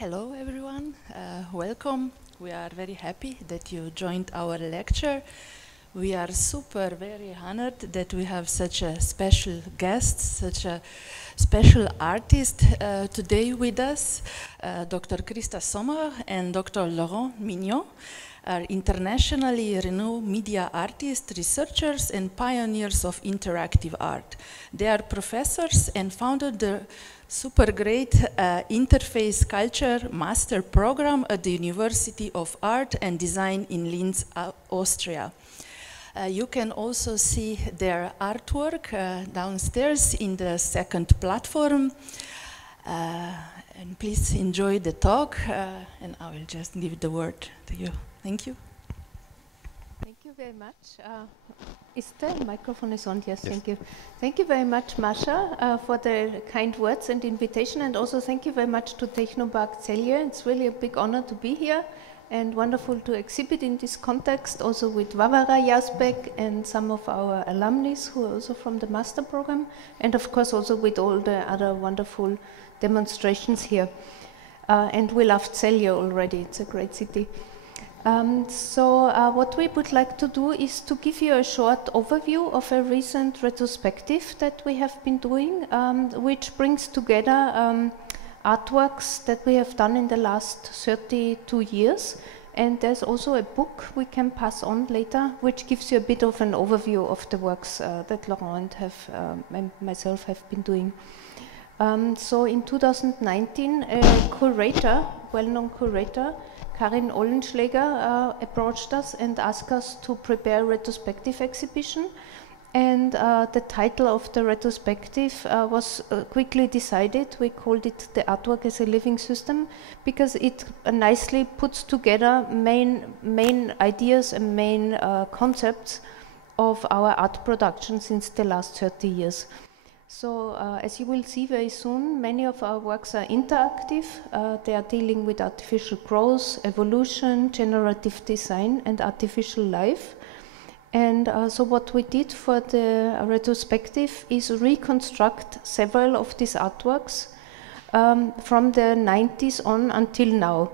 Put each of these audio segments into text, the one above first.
Hello everyone, welcome. We are very happy that you joined our lecture. We are very honored that we have such a special guest, such a special artist today with us. Dr. Christa Sommerer and Dr. Laurent Mignonneau are internationally renowned media artists, researchers, and pioneers of interactive art. They are professors and founded the super great interface culture master program at the University of Art and Design in Linzu, Austria. You can also see their artwork downstairs in the second platform. And please enjoy the talk, and I will just give the word to you. Thank you. Thank you very much. Is the microphone is on? Yes, thank you. Thank you very much, Masha, for the kind words and invitation, and also thank you very much to Technopark Celje. It's really a big honor to be here and wonderful to exhibit in this context, also with Vavara Jasbek and some of our alumni who are also from the master program, and of course also with all the other wonderful demonstrations here. And we loved Celje already, it's a great city. What we would like to do is to give you a short overview of a recent retrospective that we have been doing, which brings together artworks that we have done in the last 32 years. And there's also a book we can pass on later, which gives you a bit of an overview of the works that Laurent and myself have been doing. So in 2019, a curator, well-known curator, Karin Ollenschläger, approached us and asked us to prepare a retrospective exhibition. And the title of the retrospective was quickly decided. We called it The Artwork as a Living System, because it nicely puts together main ideas and main concepts of our art production since the last 30 years. So as you will see very soon, many of our works are interactive. They are dealing with artificial growth, evolution, generative design, and artificial life. And so what we did for the retrospective is reconstruct several of these artworks from the 90s on until now.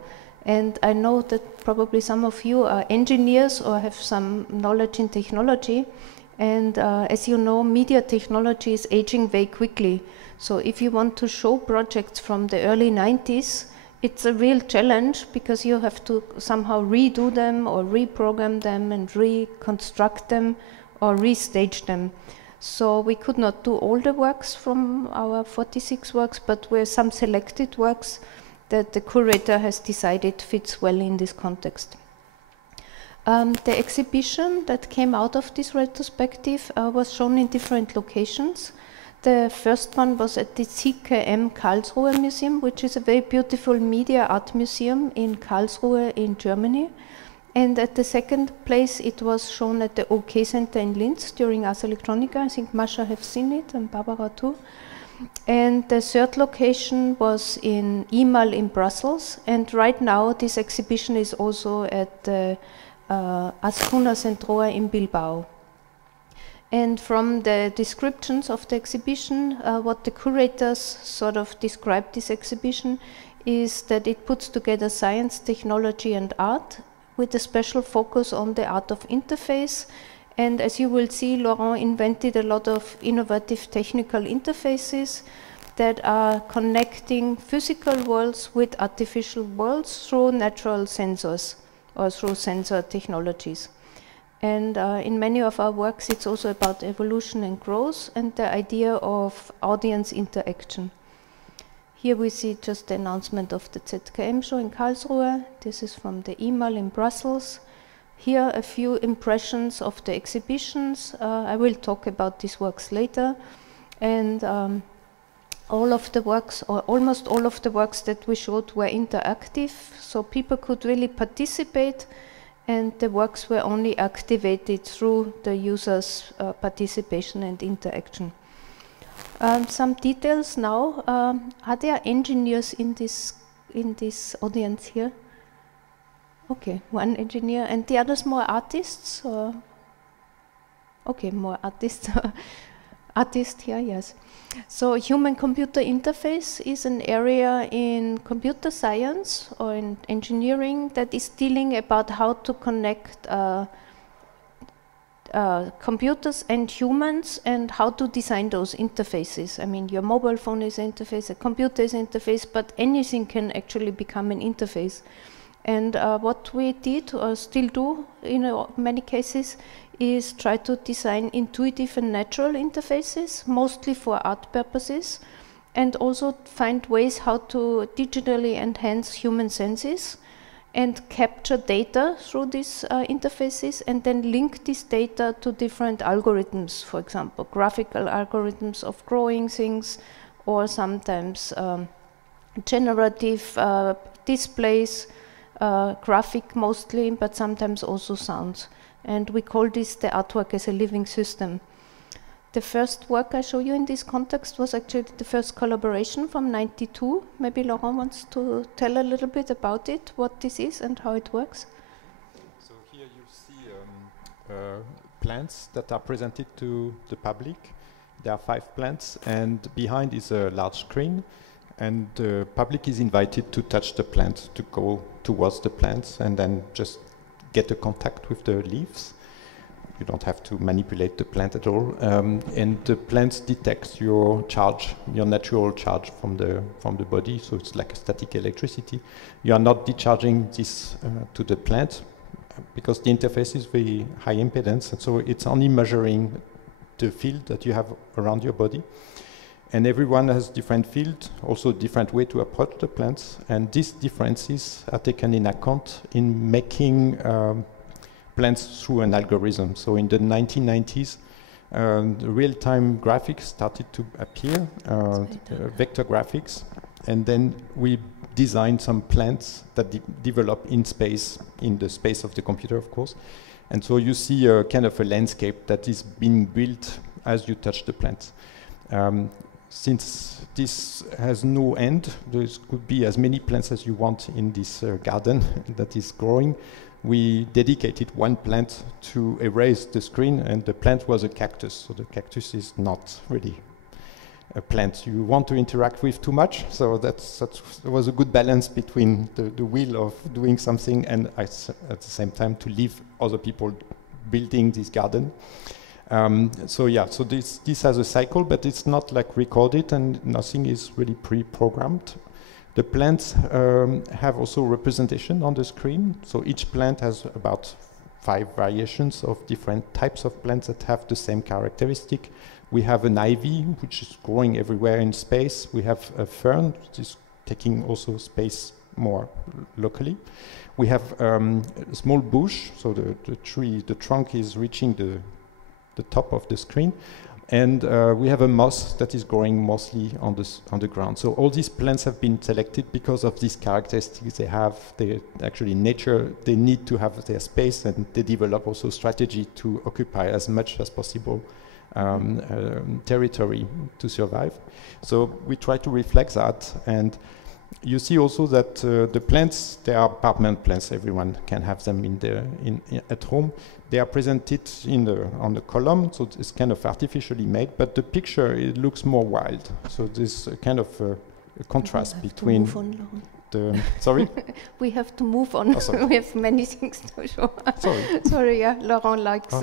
And I know that probably some of you are engineers or have some knowledge in technology. And as you know, media technology is aging very quickly. So if you want to show projects from the early 90s, it's a real challenge, because you have to somehow redo them or reprogram them and reconstruct them or restage them. So we could not do all the works from our 46 works, but were some selected works that the curator has decided fits well in this context. The exhibition that came out of this retrospective was shown in different locations. The first one was at the CKM Karlsruhe Museum, which is a very beautiful media art museum in Karlsruhe in Germany. And at the second place, it was shown at the OK Center in Linz during Ars Electronica. I think Masha have seen it, and Barbara too. And the third location was in EMAL in Brussels. And right now, this exhibition is also at the Azcuna Centroa in Bilbao. And from the descriptions of the exhibition, what the curators sort of described this exhibition is that it puts together science, technology, and art with a special focus on the art of interface. And as you will see, Laurent invented a lot of innovative technical interfaces that are connecting physical worlds with artificial worlds through natural sensors or through sensor technologies. And in many of our works, it's also about evolution and growth and the idea of audience interaction. Here we see just the announcement of the ZKM show in Karlsruhe. This is from the EMAL in Brussels. Here a few impressions of the exhibitions. I will talk about these works later. And all of the works, or almost all of the works that we showed, were interactive, so people could really participate, and the works were only activated through the users' participation and interaction. Some details now. Are there engineers in this audience here? Okay, one engineer, and the others more artists? Or? Okay, more artists. artist here, yes. So human-computer interface is an area in computer science or in engineering that is dealing about how to connect computers and humans and how to design those interfaces. I mean, your mobile phone is an interface, a computer is an interface, but anything can actually become an interface. And what we did, or still do in many cases, is try to design intuitive and natural interfaces, mostly for art purposes, and also find ways how to digitally enhance human senses and capture data through these interfaces, and then link this data to different algorithms, for example, graphical algorithms of growing things, or sometimes generative displays, graphic mostly, but sometimes also sounds. And we call this the artwork as a living system. The first work I show you in this context was actually the first collaboration from '92. Maybe Laurent wants to tell a little bit about it, what this is and how it works. So here you see plants that are presented to the public. There are 5 plants, and behind is a large screen, and the public is invited to touch the plant, to go towards the plants, and then just get a contact with the leaves. You don't have to manipulate the plant at all, and the plants detect your charge, your natural charge from the body. So it's like a static electricity. You are not discharging this to the plant because the interface is very high impedance, and so it's only measuring the field that you have around your body. And everyone has different field, also different way to approach the plants, and these differences are taken in account in making plants through an algorithm. So in the 1990s, real-time graphics started to appear, vector graphics, and then we designed some plants that develop in space, in the space of the computer, of course. And so you see a kind of a landscape that is being built as you touch the plants. Since this has no end, there could be as many plants as you want in this garden that is growing. We dedicated one plant to erase the screen, and the plant was a cactus. So the cactus is not really a plant you want to interact with too much. So that was a good balance between the will of doing something and at the same time to leave other people building this garden. So yeah, so this has a cycle, but it's not like recorded, and nothing is really pre-programmed. The plants have also representation on the screen. So each plant has about 5 variations of different types of plants that have the same characteristic. We have an ivy, which is growing everywhere in space. We have a fern, which is taking also space more locally. We have a small bush, so the trunk is reaching the top of the screen, and we have a moss that is growing mostly on the ground. So all these plants have been selected because of these characteristics they have. They actually, in nature, they need to have their space, and they develop also strategy to occupy as much as possible territory to survive. So we try to reflect that, and you see also that the plants, they are permanent plants. Everyone can have them at home. They are presented on the column, so it's kind of artificially made, but the picture, it looks more wild. So there's a kind of a contrast between the... Sorry? We have to move on. Oh, we have many things to show. Sorry, yeah, Laurent likes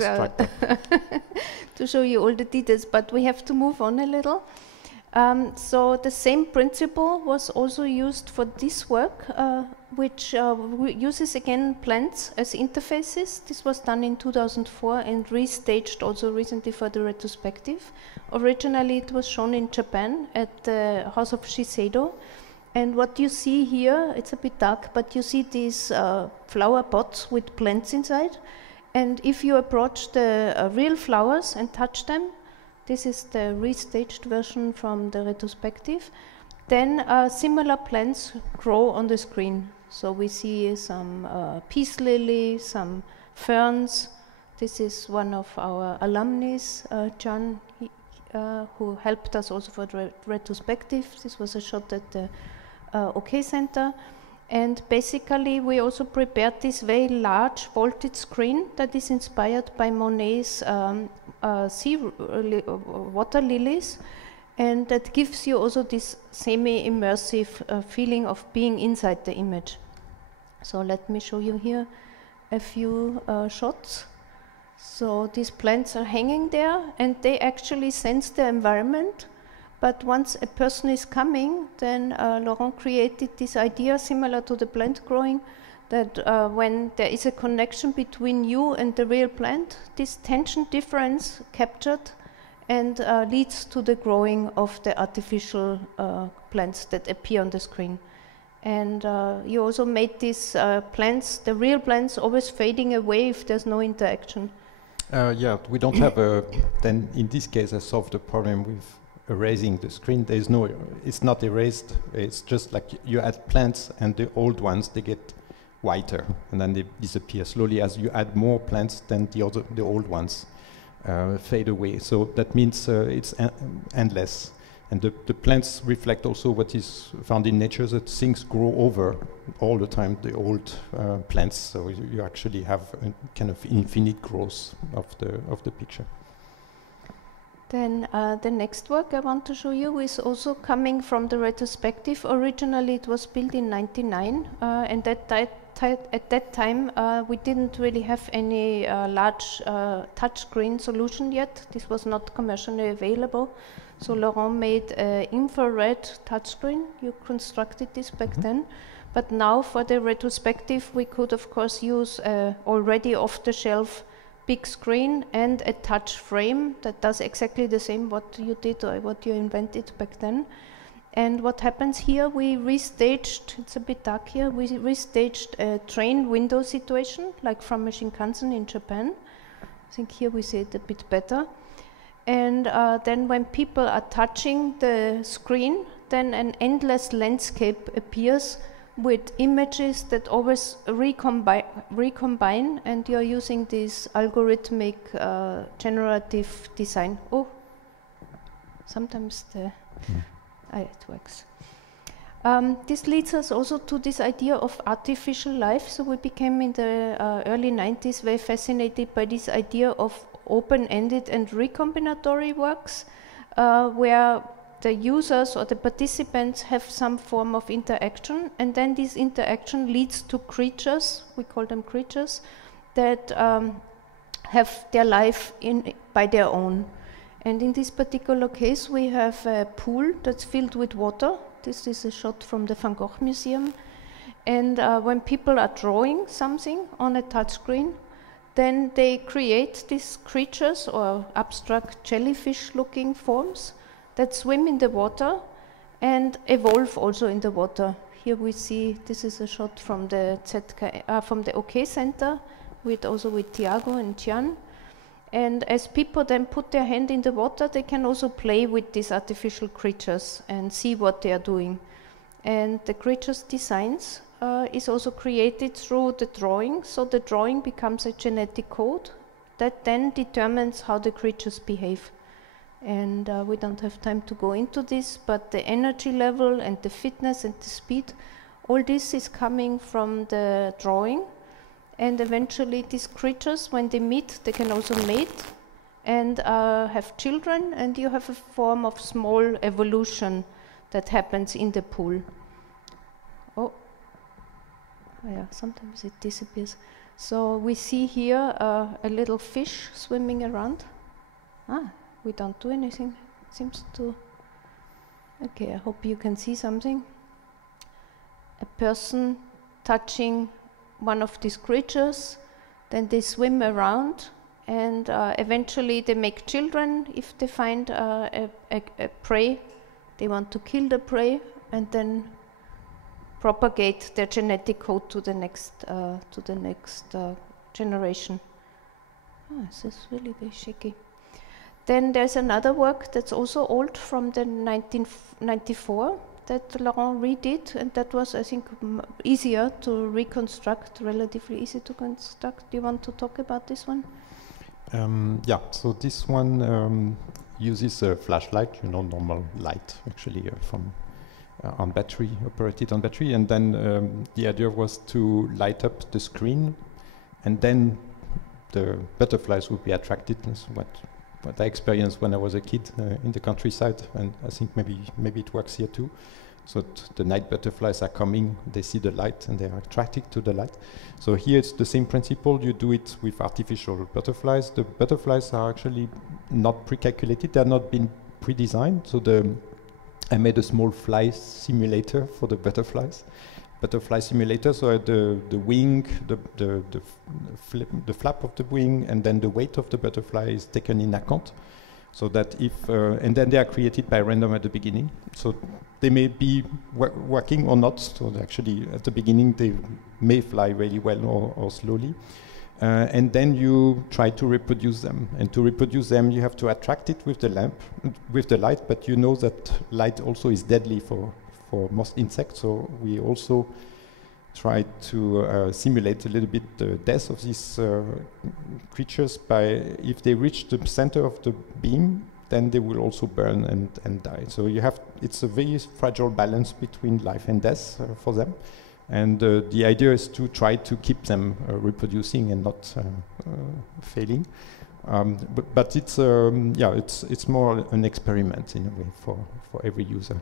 to show you all the details, but we have to move on a little. So the same principle was also used for this work, which uses again plants as interfaces. This was done in 2004 and restaged also recently for the retrospective. Originally it was shown in Japan at the House of Shiseido. And what you see here, it's a bit dark, but you see these flower pots with plants inside. And if you approach the real flowers and touch them, this is the restaged version from the retrospective, then similar plants grow on the screen. So we see some peace lily, some ferns. This is one of our alumni, John, who helped us also for the retrospective. This was a shot at the OK Center. And basically we also prepared this very large vaulted screen that is inspired by Monet's water lilies, and that gives you also this semi-immersive feeling of being inside the image. So let me show you here a few shots. So these plants are hanging there, and they actually sense the environment. But once a person is coming, then Laurent created this idea similar to the plant growing, that when there is a connection between you and the real plant, this tension difference captured and leads to the growing of the artificial plants that appear on the screen. And you also made these plants, the real plants, always fading away if there's no interaction. Yeah, we don't have then in this case I solved the problem with erasing the screen. There's no, it's not erased, it's just like you add plants and the old ones, they get whiter and then they disappear slowly. As you add more plants, then the old ones fade away. So that means it's endless. And the plants reflect also what is found in nature, that things grow over all the time, the old plants. So you actually have a kind of infinite growth of the picture. Then the next work I want to show you is also coming from the retrospective. Originally it was built in '99, and at that time we didn't really have any large touchscreen solution yet. This was not commercially available. So Laurent made an infrared touchscreen. You constructed this back then. But now for the retrospective we could of course use already off-the-shelf big screen and a touch frame that does exactly the same what you did or what you invented back then. And what happens here, we restaged, it's a bit dark here, we restaged a train window situation, like from a Shinkansen in Japan. I think here we see it a bit better. And then when people are touching the screen, then an endless landscape appears with images that always recombine, and you're using this algorithmic generative design. Oh, sometimes it works. This leads us also to this idea of artificial life. So we became in the early 90s very fascinated by this idea of open-ended and recombinatory works, where the users or the participants have some form of interaction, and then this interaction leads to creatures, we call them creatures, that have their life by their own. And in this particular case we have a pool that's filled with water. This is a shot from the Van Gogh Museum. And when people are drawing something on a touchscreen, then they create these creatures or abstract jellyfish-looking forms that swim in the water and evolve also in the water. Here we see, this is a shot from the from the OK Center, also with Tiago and Tian. And as people then put their hand in the water, they can also play with these artificial creatures and see what they are doing. And the creatures' designs is also created through the drawing. So the drawing becomes a genetic code that then determines how the creatures behave. And we don't have time to go into this, but the energy level and the fitness and the speed, all this is coming from the drawing. And eventually these creatures, when they meet, they can also mate and have children, and you have a form of small evolution that happens in the pool. Oh, yeah, sometimes it disappears. So we see here a little fish swimming around. We don't do anything, seems to... Okay, I hope you can see something. A person touching one of these creatures, then they swim around, and eventually they make children. If they find a prey, they want to kill the prey and then propagate their genetic code to the next generation. This is really very shaky. Then there's another work that's also old from the 1994 that Laurent redid, and that was, I think, easier to reconstruct, relatively easy to construct. Do you want to talk about this one? Yeah, so this one uses a flashlight, normal light, actually, from on battery, operated on battery, and then the idea was to light up the screen, and then the butterflies would be attracted. That's what what I experienced when I was a kid in the countryside, and I think maybe it works here too. So the night butterflies are coming, they see the light and they are attracted to the light. So here it's the same principle, you do it with artificial butterflies. The butterflies are actually not pre-calculated, they are not been pre-designed. So I made a small fly simulator for the butterflies. Butterfly simulator, so the wing, the flap of the wing, and then the weight of the butterfly is taken in account. So that if, and then they are created by random at the beginning. So they may be working or not. So actually at the beginning they may fly really well or slowly. And then you try to reproduce them. And to reproduce them you have to attract it with the lamp, with the light, but you know that light also is deadly for most insects. So we also try to simulate a little bit the death of these creatures by, if they reach the center of the beam, then they will also burn and die. So you have, it's a very fragile balance between life and death for them. And the idea is to try to keep them reproducing and not failing. But it's, yeah, it's more an experiment in a way for every user.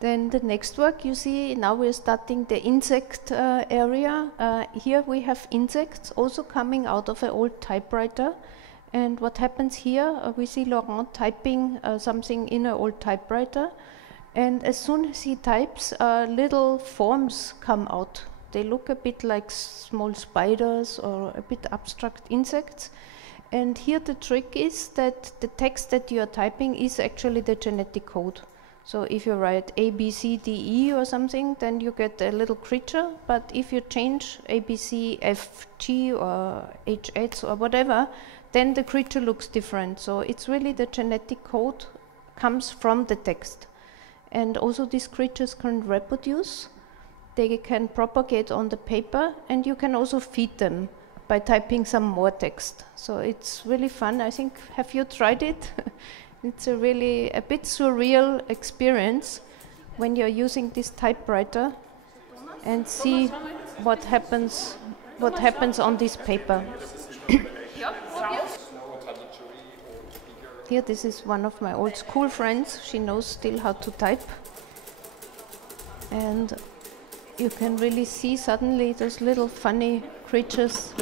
Then the next work, you see, now we're starting the insect area. Here we have insects also coming out of an old typewriter. And what happens here, we see Laurent typing something in an old typewriter. And as soon as he types, little forms come out. They look a bit like small spiders or a bit abstract insects. And here the trick is that the text that you are typing is actually the genetic code. So if you write A, B, C, D, E or something, then you get a little creature. But if you change A, B, C, F, G or H, H or whatever, then the creature looks different. So it's really the genetic code comes from the text. And also these creatures can reproduce. They can propagate on the paper, and you can also feed them by typing some more text. So it's really fun. I think, have you tried it? It's a really a bit surreal experience when you're using this typewriter and see what happens on this paper. Here, this is one of my old school friends. She knows still how to type. And you can really see suddenly those little funny creatures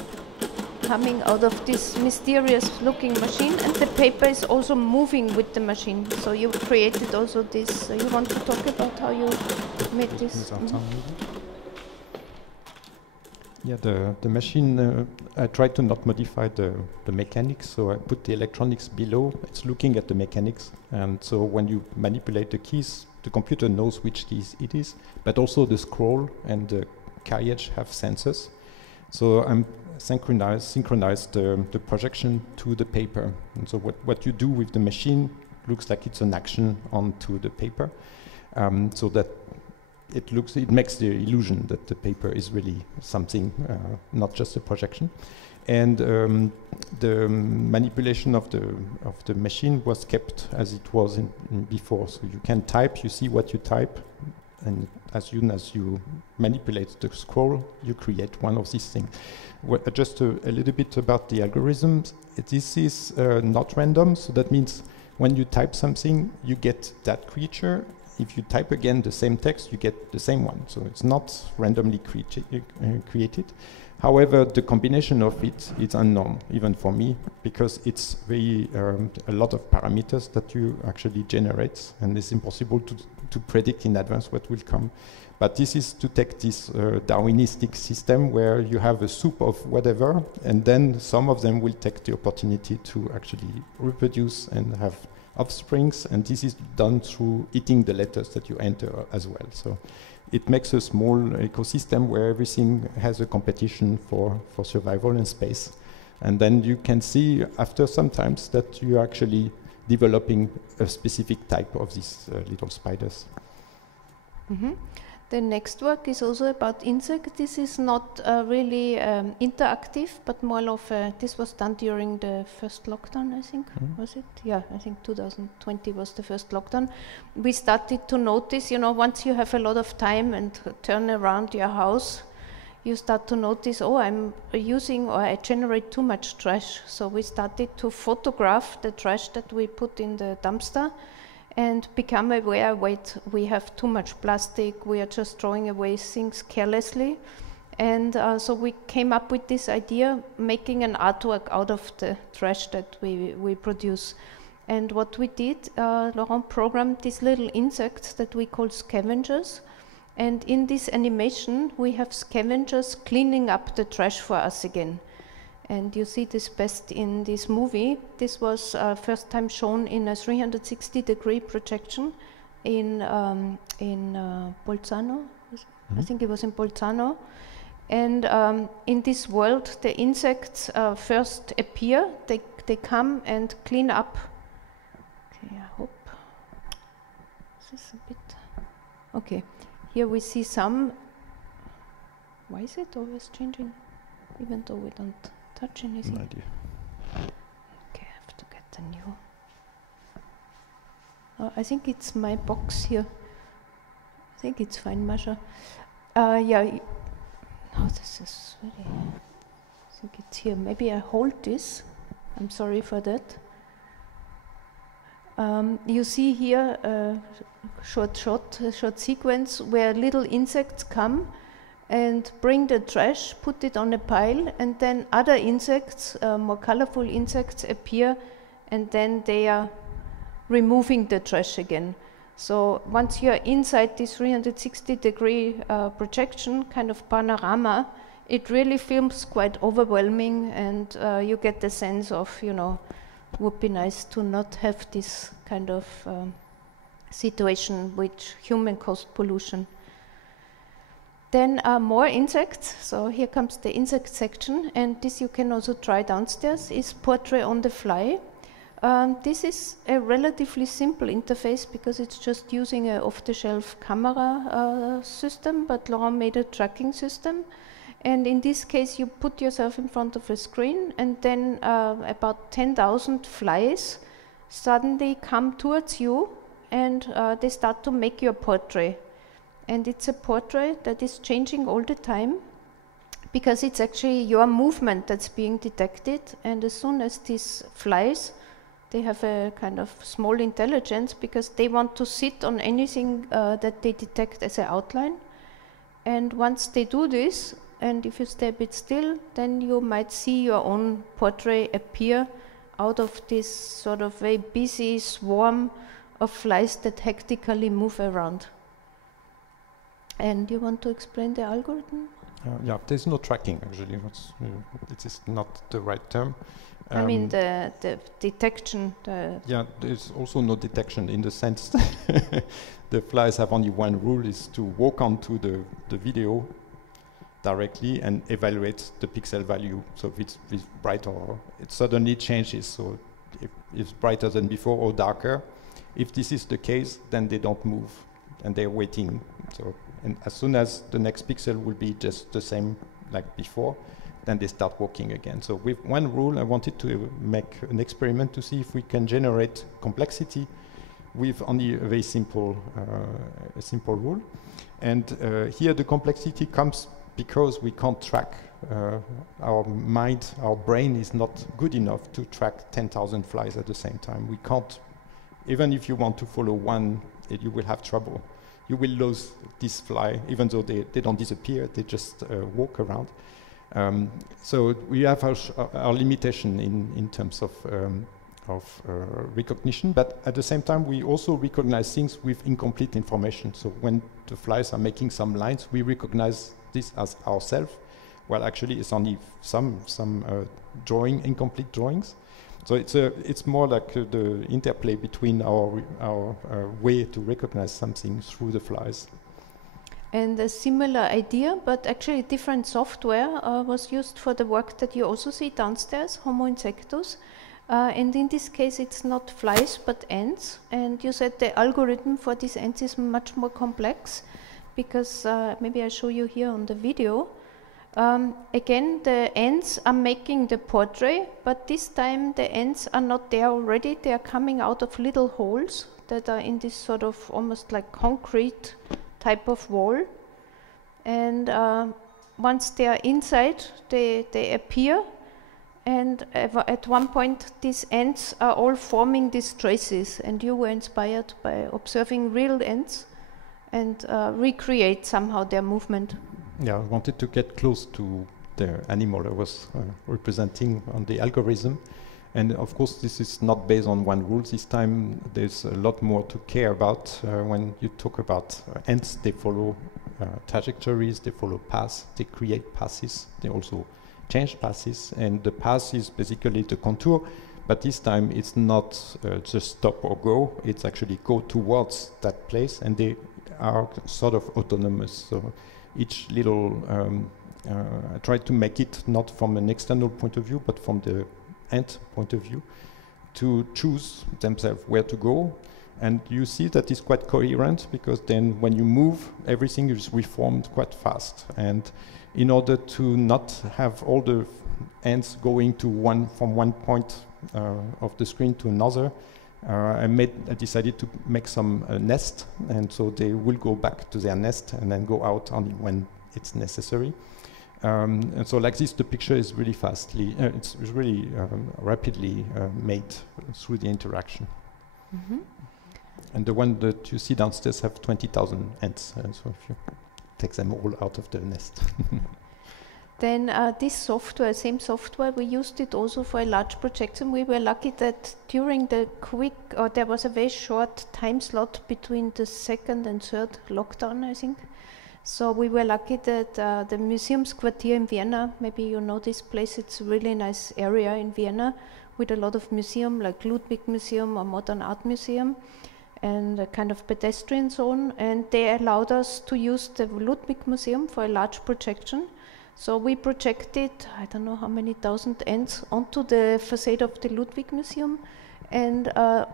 coming out of this mysterious looking machine, and the paper is also moving with the machine. So you created also this, you want to talk about how you made this? Yeah, the machine, I tried to not modify the mechanics, so I put the electronics below. It's looking at the mechanics, and so when you manipulate the keys, the computer knows which keys it is, but also the scroll and the carriage have sensors. So I'm synchronize the projection to the paper. And so what you do with the machine looks like it's an action onto the paper, so that it makes the illusion that the paper is really something, not just a projection. And the manipulation of the machine was kept as it was in before. So you can type, you see what you type, and as soon as you manipulate the scroll, you create one of these things. Just a little bit about the algorithms. This is not random, so that means when you type something, you get that creature. If you type again the same text, you get the same one. So it's not randomly created. However, the combination of it is unknown, even for me, because it's very a lot of parameters that you actually generate, and it's impossible to predict in advance what will come. But this is to take this Darwinistic system where you have a soup of whatever, and then some of them will take the opportunity to actually reproduce and have offsprings, and this is done through eating the letters that you enter as well. So it makes a small ecosystem where everything has a competition for survival and space. And then you can see after sometimes that you're actually developing a specific type of these little spiders. Mm-hmm. The next work is also about insects. This is not really interactive, but more of this was done during the first lockdown, I think, was it? Yeah, I think 2020 was the first lockdown. We started to notice, you know, once you have a lot of time and turn around your house, you start to notice, oh, I'm using or I generate too much trash. So we started to photograph the trash that we put in the dumpster and become aware, wait, we have too much plastic, we are just throwing away things carelessly. And so we came up with this idea, making an artwork out of the trash that we produce. And what we did, Laurent programmed these little insects that we call scavengers. And in this animation, we have scavengers cleaning up the trash for us again. And you see this best in this movie. This was first time shown in a 360-degree projection in Bolzano. I think it was in Bolzano. And in this world, the insects first appear. They come and clean up. Okay, I hope this is a bit... Okay. Here we see some. Why is it always changing? Even though we don't touch anything. No idea. Okay, I have to get the new. I think it's my box here. I think it's fine, Masha. Yeah. Oh, this is very. I think it's here. Maybe I hold this. I'm sorry for that. You see here a short sequence where little insects come and bring the trash, put it on a pile, and then other insects, more colorful insects, appear, and then they are removing the trash again. So once you're inside this 360-degree projection, kind of panorama, it really feels quite overwhelming, and you get the sense of, you know, would be nice to not have this kind of situation which human-caused pollution. Then more insects. So here comes the insect section, and this you can also try downstairs, is Portrait on the Fly. This is a relatively simple interface because it's just using an off-the-shelf camera system, but Laurent made a tracking system. And in this case, you put yourself in front of a screen, and then about 10,000 flies suddenly come towards you, and they start to make your portrait. And it's a portrait that is changing all the time, because it's actually your movement that's being detected. And as soon as these flies, they have a kind of small intelligence, because they want to sit on anything that they detect as an outline. And once they do this, and if you stay a bit still, then you might see your own portrait appear out of this sort of very busy swarm of flies that hectically move around. And you want to explain the algorithm? Yeah, there's no tracking actually. It is not the right term. I mean the detection. Yeah, there's also no detection in the sense the flies have only one rule, is to walk onto the video directly and evaluate the pixel value. So if it's bright, or it suddenly changes, so if it's brighter than before or darker. If this is the case, then they don't move and they're waiting. So, and as soon as the next pixel will be just the same like before, then they start walking again. So with one rule, I wanted to make an experiment to see if we can generate complexity with only a very simple rule. And here the complexity comes because we can't track. Our mind, our brain is not good enough to track 10,000 flies at the same time. We can't, even if you want to follow one, you will have trouble. You will lose this fly, even though they don't disappear, they just walk around. So we have our limitation in terms of recognition, but at the same time we also recognize things with incomplete information. So when the flies are making some lines, we recognize this as ourselves. Well, actually, it's only some incomplete drawings. So it's more like the interplay between our way to recognize something through the flies. And a similar idea, but actually different software was used for the work that you also see downstairs, Homo insectus. And in this case, it's not flies, but ants. And you said the algorithm for these ants is much more complex, because maybe I show you here on the video. Again, the ants are making the portrait, but this time the ants are not there already. They are coming out of little holes that are in this sort of almost like concrete type of wall. And once they are inside, they appear, and at one point these ants are all forming these traces, and you were inspired by observing real ants and recreate somehow their movement. Yeah, I wanted to get close to the animal I was representing on the algorithm. And of course, this is not based on one rule. This time, there's a lot more to care about when you talk about ants. They follow trajectories, they follow paths, they create passes, they also change passes. And the path is basically the contour, but this time it's not just stop or go, it's actually go towards that place, and they are sort of autonomous. So each little, I tried to make it not from an external point of view, but from the ant point of view, to choose themselves where to go. And you see that it's quite coherent, because then when you move, everything is reformed quite fast. And in order to not have all the ants going to from one point of the screen to another, I decided to make some nest, and so they will go back to their nest and then go out only when it's necessary. And so like this, the picture is really it's really rapidly made through the interaction. Mm-hmm. And the one that you see downstairs have 20,000 ants, so if you take them all out of the nest. Then this software, same software, we used it also for a large projection. We were lucky that during the there was a very short time slot between the second and third lockdown, I think. So we were lucky that the Museumsquartier in Vienna, maybe you know this place, it's a really nice area in Vienna with a lot of museums like Ludwig Museum or Modern Art Museum, and a kind of pedestrian zone, and they allowed us to use the Ludwig Museum for a large projection. So we projected, I don't know how many thousand ants onto the facade of the Ludwig Museum, and a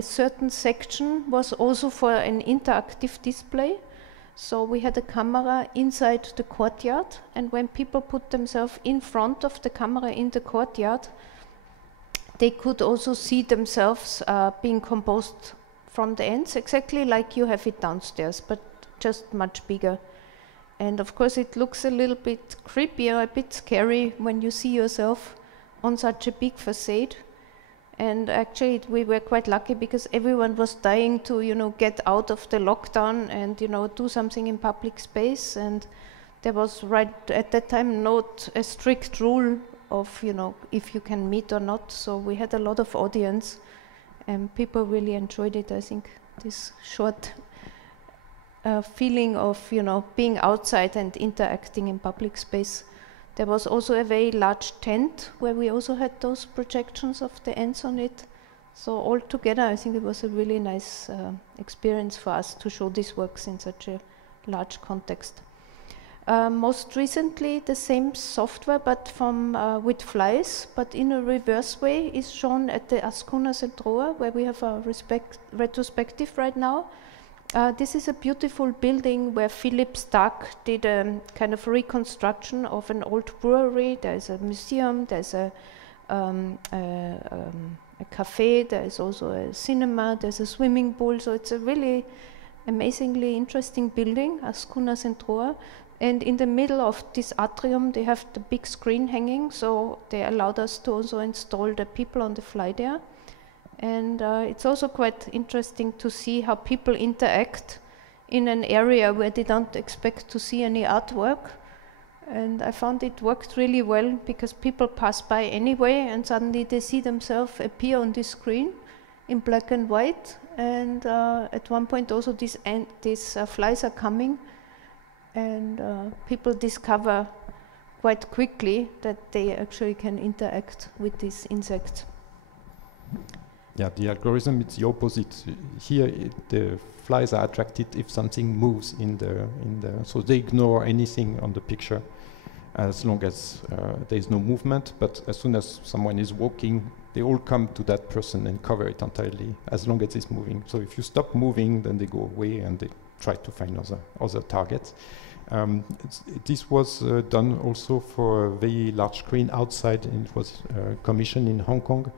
certain section was also for an interactive display. So we had a camera inside the courtyard, and when people put themselves in front of the camera in the courtyard, they could also see themselves being composed from the ants, exactly like you have it downstairs, but just much bigger. And of course it looks a little bit creepy or a bit scary when you see yourself on such a big facade. And actually we were quite lucky, because everyone was dying to, get out of the lockdown and, do something in public space. And there was right at that time not a strict rule of, if you can meet or not. So we had a lot of audience, and people really enjoyed it, I think, this short feeling of, being outside and interacting in public space. There was also a very large tent where we also had those projections of the ants on it. So all together, I think it was a really nice experience for us to show these works in such a large context. Most recently, the same software, but with flies, but in a reverse way, is shown at the Ascona Centroa, where we have a retrospective right now. This is a beautiful building where Philip Stark did a kind of reconstruction of an old brewery. There's a museum, there's a cafe, there's also a cinema, there's a swimming pool. So it's a really amazingly interesting building, Ascona Centroa. And in the middle of this atrium, they have the big screen hanging, so they allowed us to also install the people on the fly there. And it's also quite interesting to see how people interact in an area where they don't expect to see any artwork. And I found it worked really well, because people pass by anyway, and suddenly they see themselves appear on the screen in black and white. And at one point also these flies are coming, and people discover quite quickly that they actually can interact with these insects. Yeah, the algorithm, it's the opposite. Here, the flies are attracted if something moves so they ignore anything on the picture as long as there is no movement. But as soon as someone is walking, they all come to that person and cover it entirely, as long as it's moving. So if you stop moving, then they go away and they try to find other targets. This was done also for a very large screen outside, and it was commissioned in Hong Kong,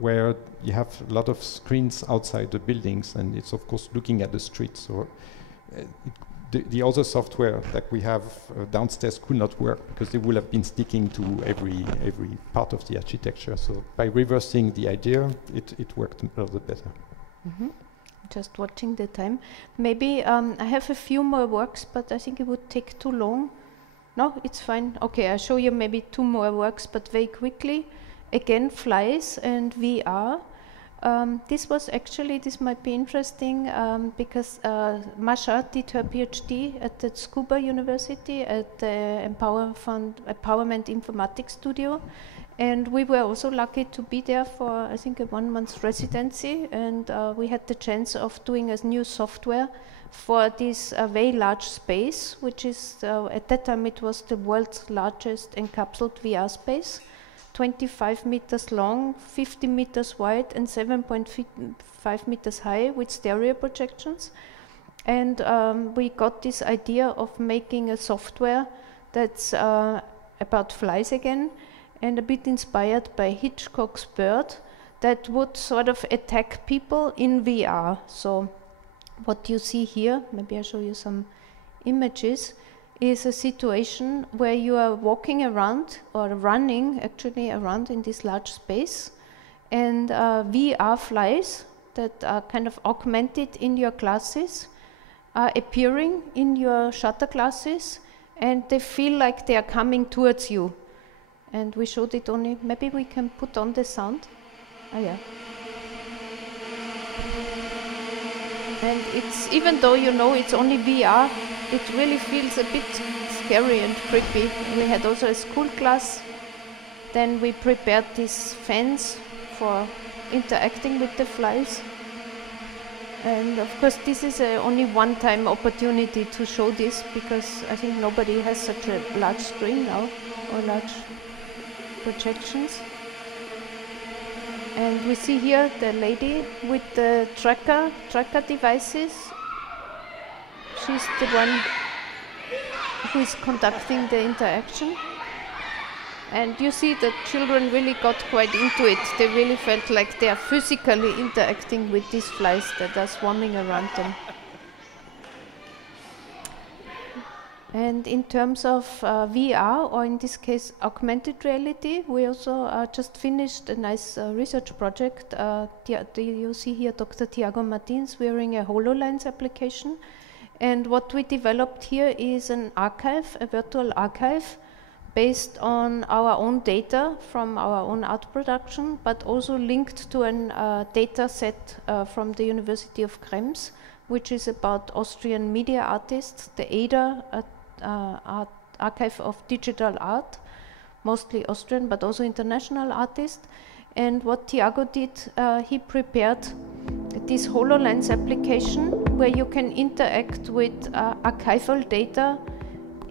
where you have a lot of screens outside the buildings, and it's of course looking at the street. So the other software that we have downstairs could not work because they would have been sticking to every part of the architecture. So by reversing the idea, it worked a little better. Mm-hmm. Just watching the time. Maybe I have a few more works, but I think it would take too long. No, it's fine. Okay, I'll show you maybe 2 more works, but very quickly. Again, flies and VR. This might be interesting because Masha did her PhD at the Scuba University at the Empowerment Informatics studio. And we were also lucky to be there for, I think, a 1-month residency. And we had the chance of doing a new software for this very large space, which is, at that time, it was the world's largest encapsulated VR space. 25 meters long, 50 meters wide, and 7.5 meters high with stereo projections. And we got this idea of making a software that's about flies again, and a bit inspired by Hitchcock's Bird, that would sort of attack people in VR. So what you see here, maybe I'll show you some images, is a situation where you are walking around or running actually around in this large space, and VR flies that are kind of augmented in your classes are appearing in your shutter classes, and they feel like they are coming towards you. And we showed it only, maybe we can put on the sound. Oh yeah. And it's, even though you know it's only VR, it really feels a bit scary and creepy. We had also a school class. Then we prepared these fans for interacting with the flies. And of course, this is only one-time opportunity to show this, because I think nobody has such a large screen now, or large projections. And we see here the lady with the tracker devices. She's the one who is conducting the interaction. And you see that children really got quite into it. They really felt like they are physically interacting with these flies that are swarming around them. And in terms of VR, or in this case augmented reality, we also just finished a nice research project. You see here Dr. Tiago Martins wearing a HoloLens application. And what we developed here is an archive, a virtual archive, based on our own data from our own art production, but also linked to a data set from the University of Krems, which is about Austrian media artists, the ADA archive of digital art, mostly Austrian, but also international artists. And what Tiago did, he prepared this HoloLens application where you can interact with archival data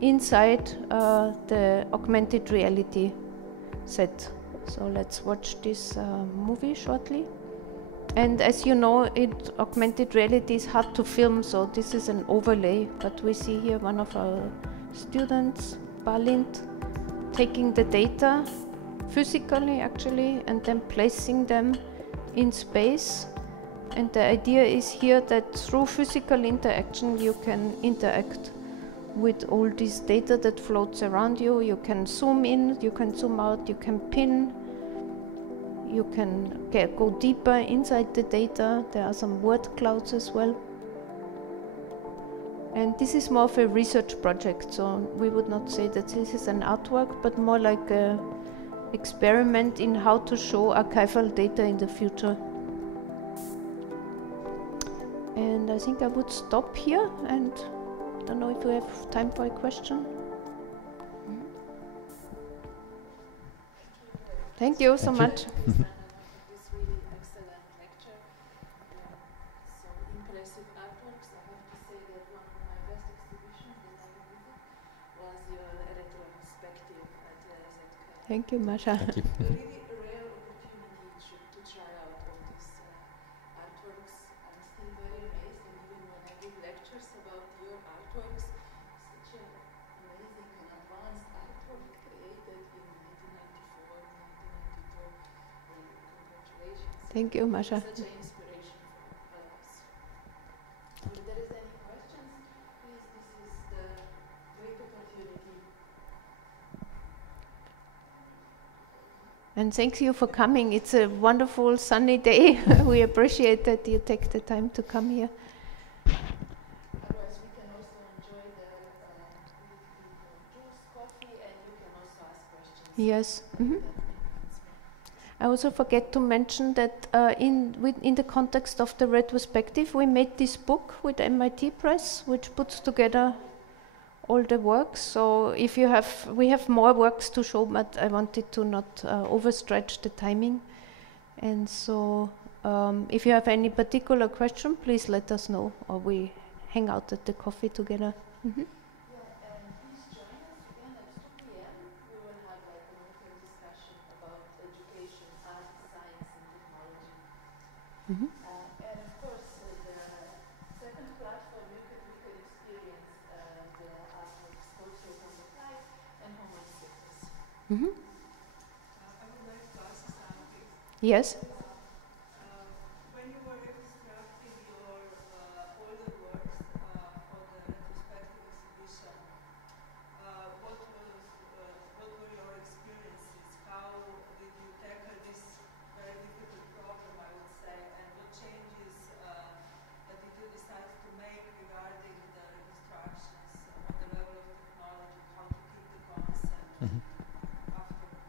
inside the augmented reality set. So let's watch this movie shortly. And as you know, augmented reality is hard to film, so this is an overlay. But we see here one of our students, Balint, taking the data physically actually, and then placing them in space. And the idea is here that through physical interaction you can interact with all this data that floats around you. You can zoom in, you can zoom out, you can pin, you can go deeper inside the data. There are some word clouds as well. And this is more of a research project, so we would not say that this is an artwork, but more like an experiment in how to show archival data in the future. And I think I would stop here, and I don't know if we have time for a question. Thank you so much. This really excellent lecture. So impressive artworks. I have to say that one of my best exhibitions that I visited was your retrospective at ZK. Thank you, Masha. Thank you. A really rare opportunity to try out all these artworks. I'm still very amazed, and even when I give lectures about your artworks, such an amazing and advanced artwork created in 1994, 1992. Congratulations. Thank you, Masha. Such an inspiration for all of us. If there is any questions, please, this is And thank you for coming. It's a wonderful sunny day. We appreciate that you take the time to come here. Otherwise, we can also enjoy the juice, coffee, and you can also ask questions. Yes. I also forget to mention that in the context of the retrospective, we made this book with MIT Press, which puts together all the works. So if you have, we have more works to show, but I wanted to not overstretch the timing. And so if you have any particular question, please let us know, or we hang out at the coffee together. Yeah, and please join us again at 2 p.m. We will have like an open discussion about education, art, science, and technology. And of course, the second platform, you can experience the artworks portrait on the side and home stickers. I would like to ask something. Yes. When you were reconstructing your older works for the retrospective exhibition, what were your experiences? How did you tackle this very difficult problem, I would say, and what changes did you decide to make regarding the reconstructions on the level of technology, how to keep the concept after?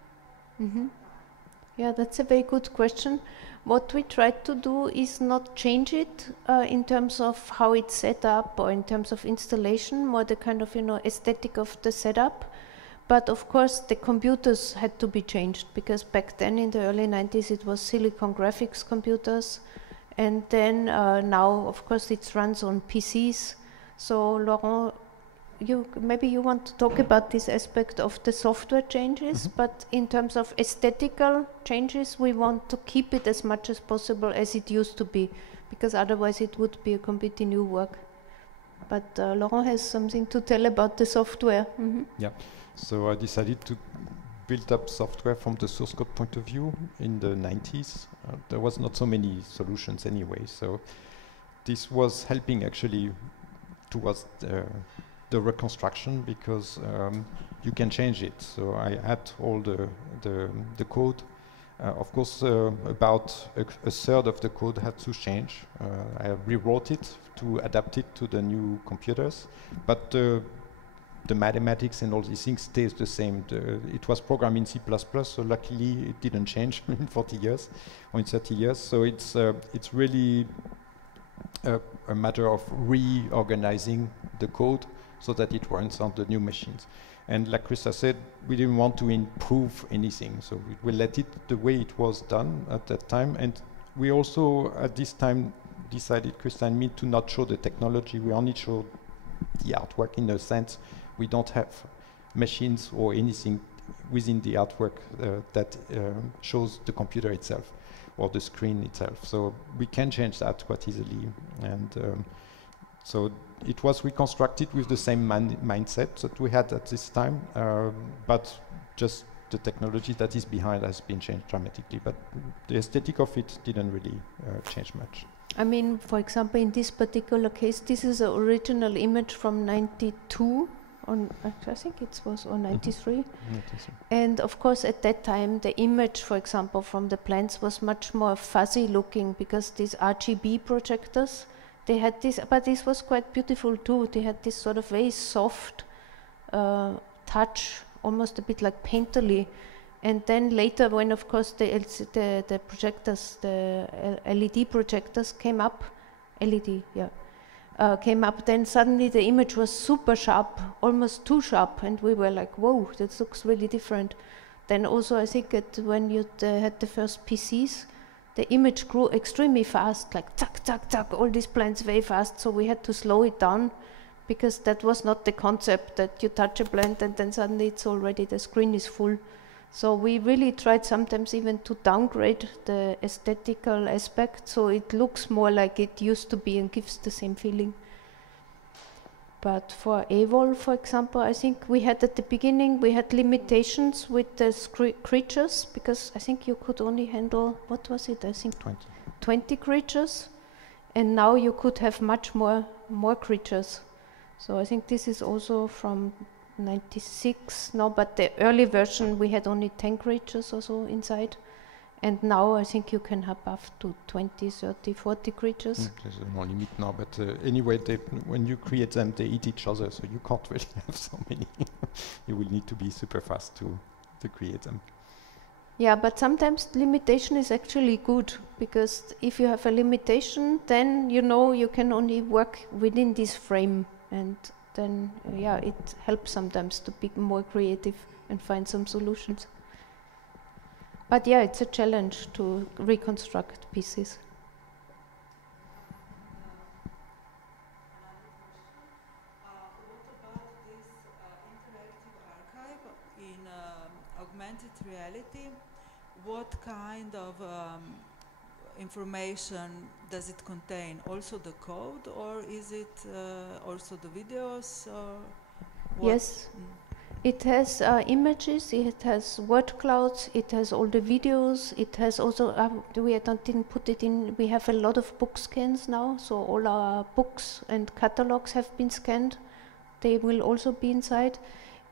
Yeah, that's a very good question. What we tried to do is not change it in terms of how it's set up or in terms of installation, more the kind of, aesthetic of the setup. But of course, the computers had to be changed, because back then in the early 90s, it was Silicon graphics computers. And then now, of course, it runs on PCs. So Laurent, maybe you want to talk about this aspect of the software changes, but in terms of aesthetical changes, we want to keep it as much as possible as it used to be, because otherwise it would be a completely new work. But Laurent has something to tell about the software. Yeah, so I decided to build up software from the source code point of view in the 90s. There was not so many solutions anyway, so this was helping actually towards the reconstruction, because you can change it. So I had all the code. Of course, about a third of the code had to change. I rewrote it to adapt it to the new computers, but the mathematics and all these things stays the same. It was programmed in C++, so luckily it didn't change in 40 years or in 30 years. So it's really a matter of reorganizing the code so that it runs on the new machines. And like Christa said, we didn't want to improve anything, so we let it the way it was done at that time. And we also, at this time, decided, Christa and me, to not show the technology. We only show the artwork, in a sense. We don't have machines or anything within the artwork that shows the computer itself or the screen itself. So we can change that quite easily. And so it was reconstructed with the same mindset that we had at this time, but just the technology that is behind has been changed dramatically. But the aesthetic of it didn't really change much. I mean, for example, in this particular case, this is an original image from 92. I think it was on 93. And of course, at that time, the image, for example, from the plants was much more fuzzy looking, because these RGB projectors, they had this, but this was quite beautiful too. They had this sort of very soft touch, almost a bit like painterly. And then later, when of course the projectors, the LED projectors came up, came up, then suddenly the image was super sharp, almost too sharp, and we were like, whoa, that looks really different. Then also I think when you had the first PCs, the image grew extremely fast, like tuck, tuck, tuck, all these plants very fast, so we had to slow it down, because that was not the concept that you touch a plant and then suddenly it's already, the screen is full. So we really tried sometimes even to downgrade the aesthetical aspect, so it looks more like it used to be and gives the same feeling. But for Evol, for example, I think we had at the beginning, we had limitations with the creatures, because I think you could only handle, what was it, I think 20 creatures, and now you could have much more creatures. So I think this is also from 96 now, but the early version we had only 10 creatures or so inside. And now I think you can have up to 20, 30, 40 creatures. There's no limit now, but anyway, when you create them, they eat each other, so you can't really have so many. You will need to be super fast to create them. Yeah, but sometimes limitation is actually good, because if you have a limitation, then you know you can only work within this frame, and then yeah, it helps sometimes to be more creative and find some solutions. But yeah, it's a challenge to reconstruct pieces. What about this interactive archive in augmented reality? What kind of information does it contain? Also the code, or is it also the videos? Or what? Yes. It has images, it has word clouds, it has all the videos, it has also, didn't put it in, we have a lot of book scans now, so all our books and catalogs have been scanned. They will also be inside.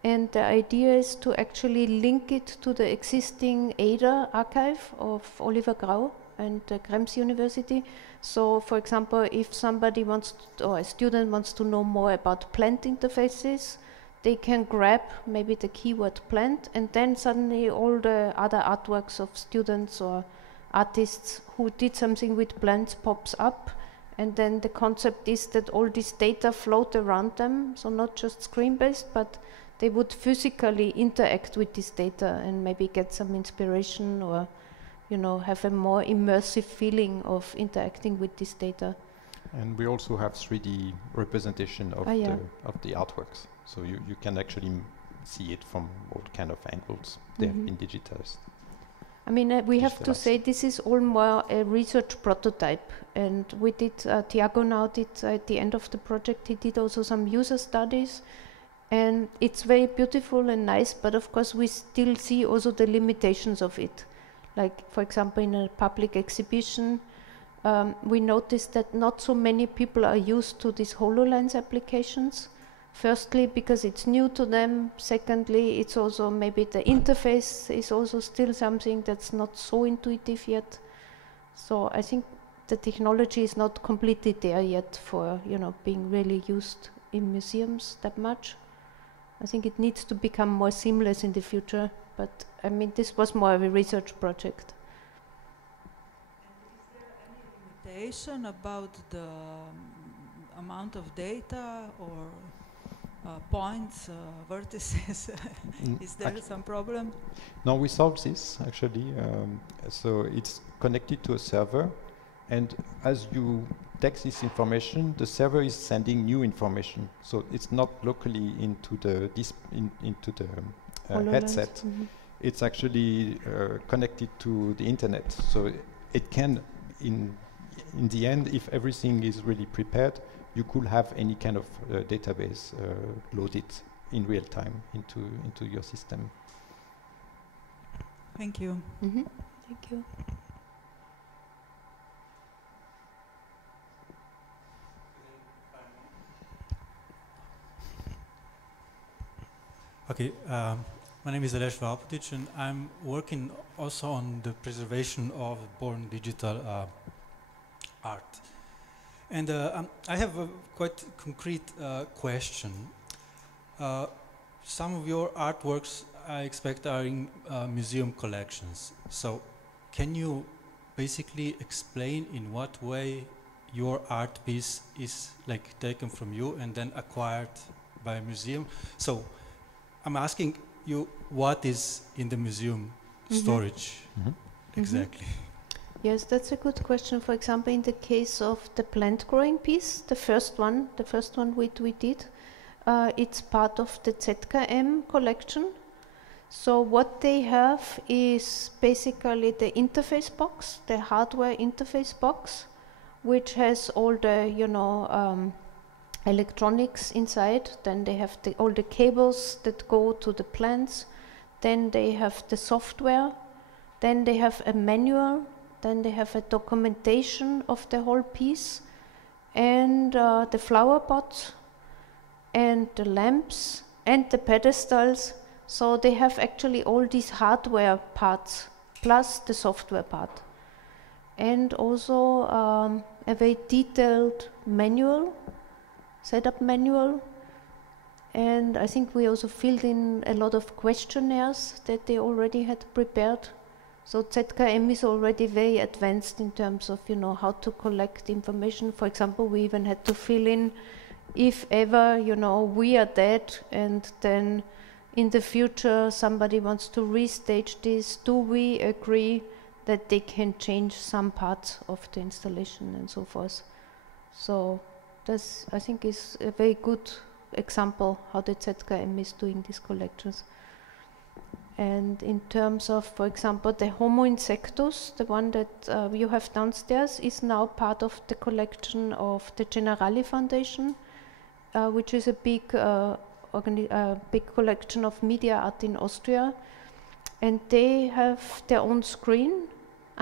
And the idea is to actually link it to the existing ADA archive of Oliver Grau and Krems University. So, for example, if somebody wants to, or a student wants to know more about plant interfaces, they can grab maybe the keyword plant, and then suddenly all the other artworks of students or artists who did something with plants pops up, and then the concept is that all this data float around them, so not just screen-based, but they would physically interact with this data and maybe get some inspiration, or you know, have a more immersive feeling of interacting with this data. And we also have 3D representation of the artworks. So you can actually see it from all kind of angles. They have been digitized. I mean, we have to say this is all more a research prototype. And we did, Tiago now did at the end of the project, he did also some user studies. And it's very beautiful and nice, but of course we still see also the limitations of it. Like, for example, in a public exhibition, we noticed that not so many people are used to these HoloLens applications. Firstly, because it's new to them. Secondly, it's also maybe the interface is also still something that's not so intuitive yet. So I think the technology is not completely there yet for, you know, being really used in museums that much. I think it needs to become more seamless in the future. But I mean, this was more of a research project. And is there any limitation about the amount of data or points, vertices? Is there some problem? No, we solved this actually. So it's connected to a server, and as you text this information, the server is sending new information. So it's not locally into the headset. It's actually connected to the internet. So it can, in the end, if everything is really prepared, you could have any kind of database loaded in real time into your system. Thank you. Thank you. Okay, my name is Aleš Vapotic, and I'm working also on the preservation of born digital art. And I have a quite concrete question. Some of your artworks, I expect, are in museum collections. So can you basically explain in what way your art piece is like taken from you and then acquired by a museum? So I'm asking you, what is in the museum storage exactly? Yes, that's a good question. For example, in the case of the plant growing piece, the first one we did, it's part of the ZKM collection. So what they have is basically the interface box, the hardware interface box, which has all the, you know, electronics inside. Then they have all the cables that go to the plants. Then they have the software. Then they have a manual. Then they have a documentation of the whole piece, and the flower pots, and the lamps, and the pedestals. So they have actually all these hardware parts plus the software part. And also a very detailed manual, setup manual. And I think we also filled in a lot of questionnaires that they already had prepared. So ZKM is already very advanced in terms of, you know, how to collect information. For example, we even had to fill in, if ever, you know, we are dead and then in the future somebody wants to restage this, do we agree that they can change some parts of the installation and so forth. So this, I think, is a very good example how the ZKM is doing these collections. And in terms of, for example, the Homo insectus, the one that you have downstairs, is now part of the collection of the Generali Foundation, which is a big collection of media art in Austria. And they have their own screen.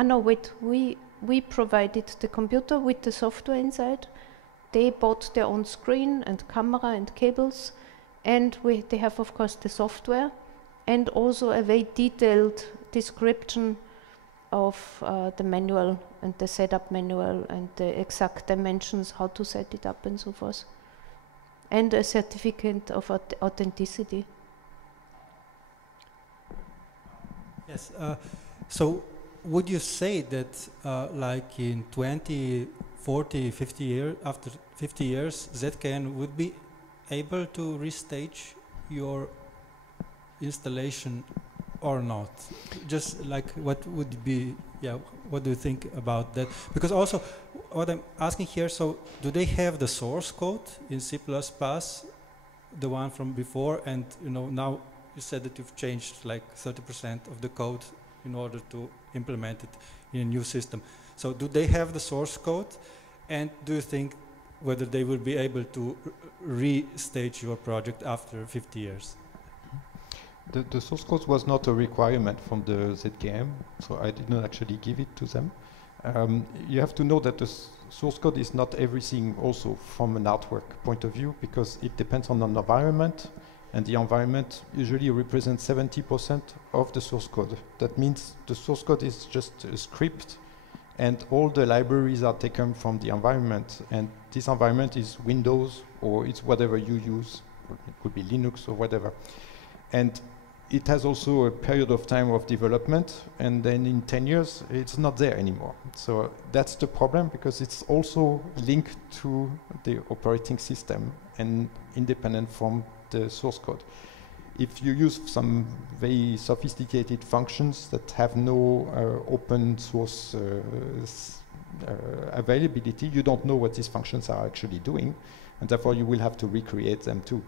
No, wait, we provided the computer with the software inside. They bought their own screen and camera and cables. And they have, of course, the software. And also a very detailed description of the manual and the setup manual and the exact dimensions, how to set it up and so forth. And a certificate of authenticity. Yes, so would you say that like in 20, 40, 50 years, after 50 years, ZKN would be able to restage your installation or not? Just like what would be, yeah, what do you think about that? Because also what I'm asking here, so do they have the source code in C++, the one from before, and you know now you said that you've changed like 30% of the code in order to implement it in a new system. So do they have the source code, and do you think whether they will be able to restage your project after 50 years? The source code was not a requirement from the ZKM, so I did not actually give it to them. You have to know that the source code is not everything also from an artwork point of view, because it depends on an environment, and the environment usually represents 70% of the source code. That means the source code is just a script, and all the libraries are taken from the environment, and this environment is Windows, or it's whatever you use. It could be Linux or whatever. And it has also a period of time of development, and then in 10 years it's not there anymore. So that's the problem, because it's also linked to the operating system and independent from the source code. If you use some very sophisticated functions that have no open source availability, you don't know what these functions are actually doing, and therefore you will have to recreate them too.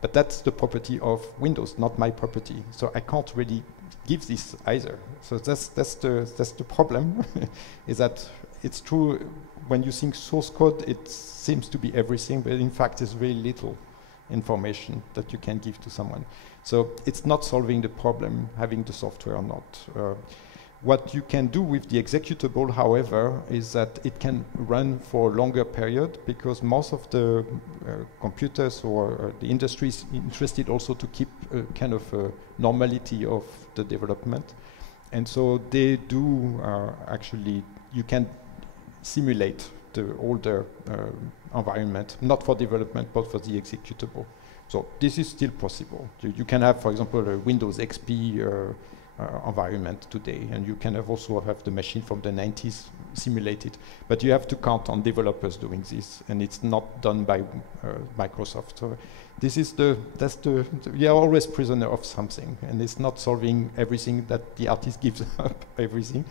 But that's the property of Windows, not my property. So I can't really give this either. So that's the problem, is that it's true when you think source code, it seems to be everything, but in fact it's very little information that you can give to someone. So it's not solving the problem, having the software or not. What you can do with the executable, however, is that it can run for a longer period, because most of the computers or the industry is interested also to keep a kind of normality of the development. And so they do actually, you can simulate the older environment, not for development, but for the executable. So this is still possible. You can have, for example, a Windows XP environment today, and you can also have the machine from the 90s simulated, but you have to count on developers doing this, and it's not done by Microsoft. So this is we are always prisoner of something, and it's not solving everything that the artist gives up everything.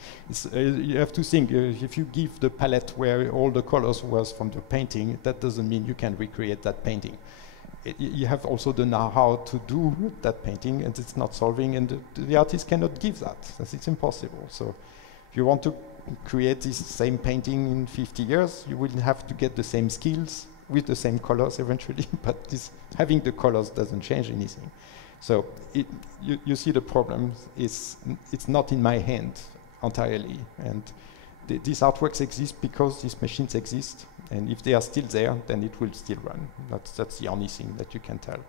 You have to think, if you give the palette where all the colors was from the painting, that doesn't mean you can recreate that painting. You have also the know-how to do that painting, and it's not solving, and the artist cannot give that. It's impossible. So if you want to create this same painting in 50 years, you will have to get the same skills with the same colors eventually, but having the colors doesn't change anything. So you see the problem is it's not in my hand entirely, and these artworks exist because these machines exist. And if they are still there, then it will still run. That's the only thing that you can tell.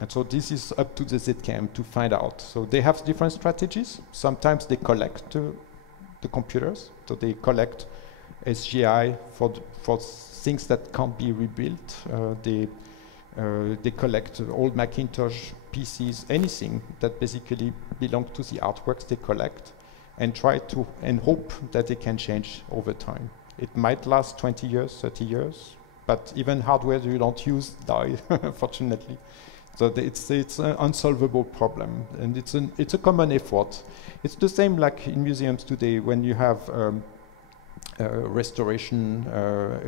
And so this is up to the ZKM to find out. So they have different strategies. Sometimes they collect the computers, so they collect SGI for things that can't be rebuilt. They collect old Macintosh PCs, anything that basically belongs to the artworks they collect, and try to and hope that they can change over time. It might last 20 years, 30 years, but even hardware you don't use die, fortunately. So it's an unsolvable problem, and it's a common effort. It's the same like in museums today when you have restoration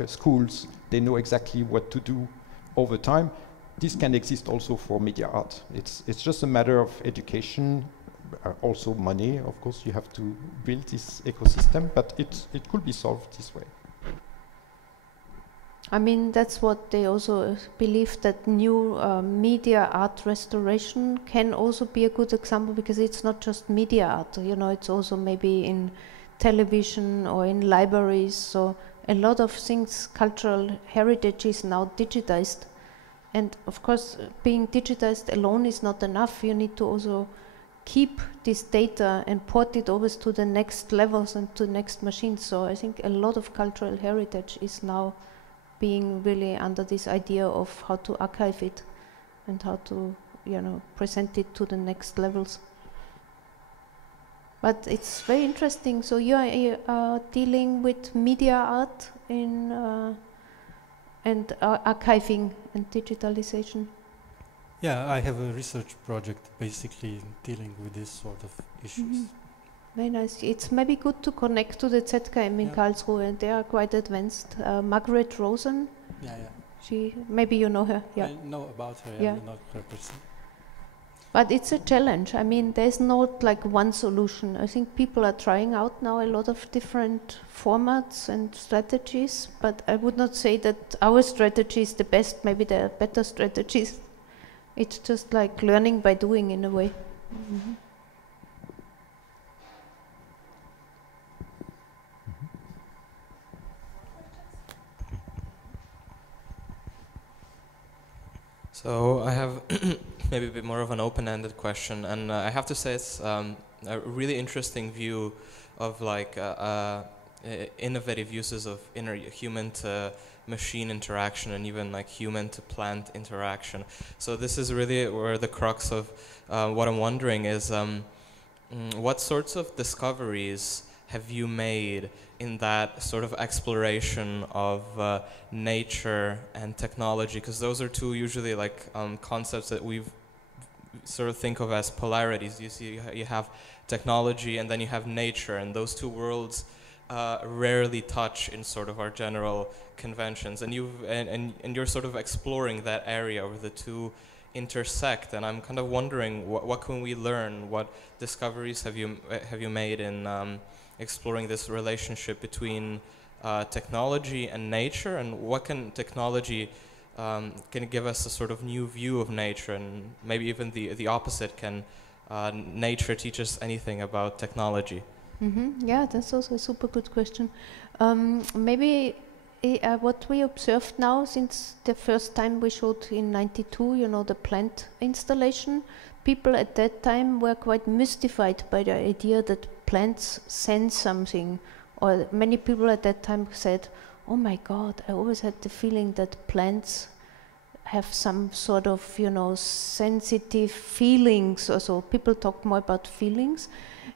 schools. They know exactly what to do over time. This can exist also for media art. It's just a matter of education, also money. Of course, you have to build this ecosystem, but it could be solved this way. I mean, that's what they also believe, that new media art restoration can also be a good example, because it's not just media art, you know, it's also maybe in television or in libraries. So a lot of things, cultural heritage is now digitized. And of course, being digitized alone is not enough. You need to also keep this data and port it over to the next levels and to the next machines. So I think a lot of cultural heritage is now being really under this idea of how to archive it and how to, you know, present it to the next levels. But it's very interesting. So you are dealing with media art in and archiving and digitalization. Yeah, I have a research project basically dealing with this sort of issues. Mm-hmm. Very nice. It's maybe good to connect to the ZKM in Karlsruhe, and they are quite advanced. Margaret Rosen. Yeah. She, maybe you know her. Yeah. I know about her. Yeah. Not her person. But it's a challenge. I mean, there's not like one solution. I think people are trying out now a lot of different formats and strategies, but I would not say that our strategy is the best. Maybe there are better strategies. It's just like learning by doing in a way. Mm-hmm. So I have maybe a bit more of an open-ended question, and I have to say it's a really interesting view of like innovative uses of human to machine interaction and even like human to plant interaction. So this is really where the crux of what I'm wondering is what sorts of discoveries have you made in that sort of exploration of nature and technology? Because those are two usually like concepts that we sort of think of as polarities. You see, you have technology and then you have nature, and those two worlds rarely touch in sort of our general conventions. And you're sort of exploring that area where the two intersect. And I'm kind of wondering what can we learn? What discoveries have you made in exploring this relationship between technology and nature, and what can technology can give us a sort of new view of nature, and maybe even the opposite, can nature teach us anything about technology? Mm-hmm. Yeah, that's also a super good question. Maybe what we observed now, since the first time we showed in '92, you know, the plant installation, people at that time were quite mystified by the idea that plants sense something, or many people at that time said, oh my God, I always had the feeling that plants have some sort of, you know, sensitive feelings, or so. People talk more about feelings.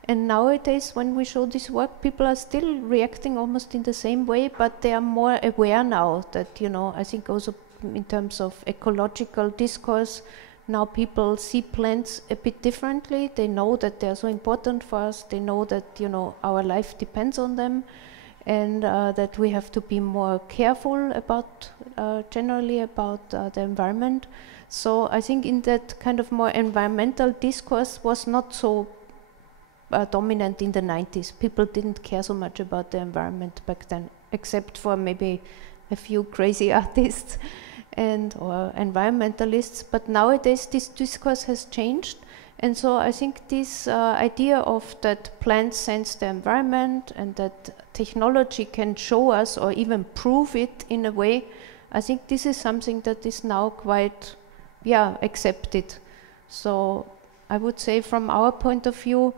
And nowadays, when we show this work, people are still reacting almost in the same way, but they are more aware now that, you know, I think also in terms of ecological discourse, now people see plants a bit differently. They know that they are so important for us. They know that, you know, our life depends on them, and that we have to be more careful about, generally about the environment. So I think in that kind of more environmental discourse was not so dominant in the 90s. People didn't care so much about the environment back then, except for maybe a few crazy artists and or environmentalists. But nowadays this discourse has changed, and so I think this idea of that plants sense the environment and that technology can show us or even prove it in a way, I think this is something that is now quite accepted. So I would say from our point of view,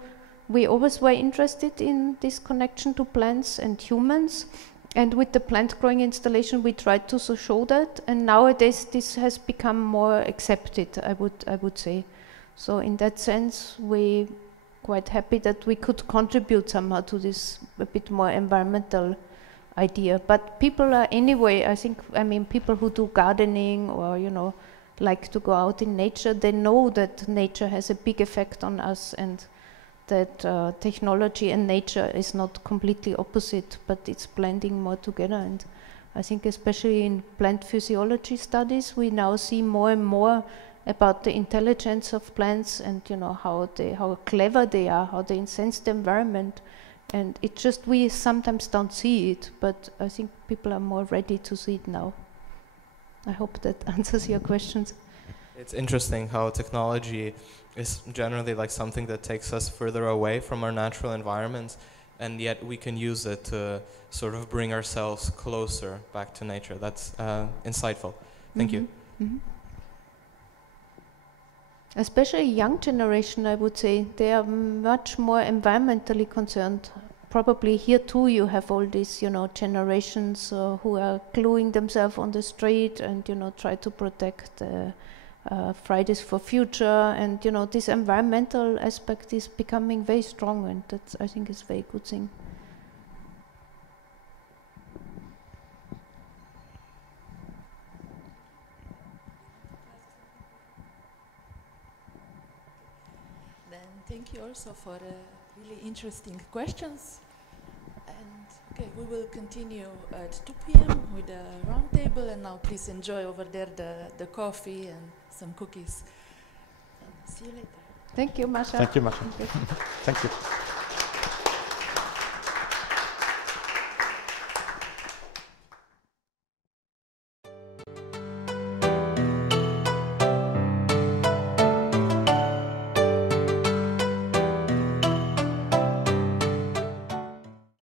we always were interested in this connection to plants and humans. And with the plant growing installation, we tried to show that. And nowadays, this has become more accepted, I would say. So in that sense, we quite happy that we could contribute somehow to this a bit more environmental idea. But people are anyway, I mean, people who do gardening or, you know, like to go out in nature, they know that nature has a big effect on us, and that technology and nature is not completely opposite, but it's blending more together. And I think especially in plant physiology studies, we now see more and more about the intelligence of plants, and you know how clever they are, how they sense the environment. And it just, we sometimes don't see it, but I think people are more ready to see it now. I hope that answers your questions. It's interesting how technology is generally like something that takes us further away from our natural environments, and yet we can use it to sort of bring ourselves closer back to nature. That's insightful. Thank you. Especially young generation, I would say, they are much more environmentally concerned. Probably here too you have all these, you know, generations who are gluing themselves on the street and, you know, try to protect Fridays for Future, and, you know, this environmental aspect is becoming very strong, and that's, I think, is a very good thing. Thank you also for really interesting questions. And okay, we will continue at 2 p.m. with a round table, and now please enjoy over there the coffee and some cookies. And see you later. Thank you, Masha. Thank you, Masha. Thank you.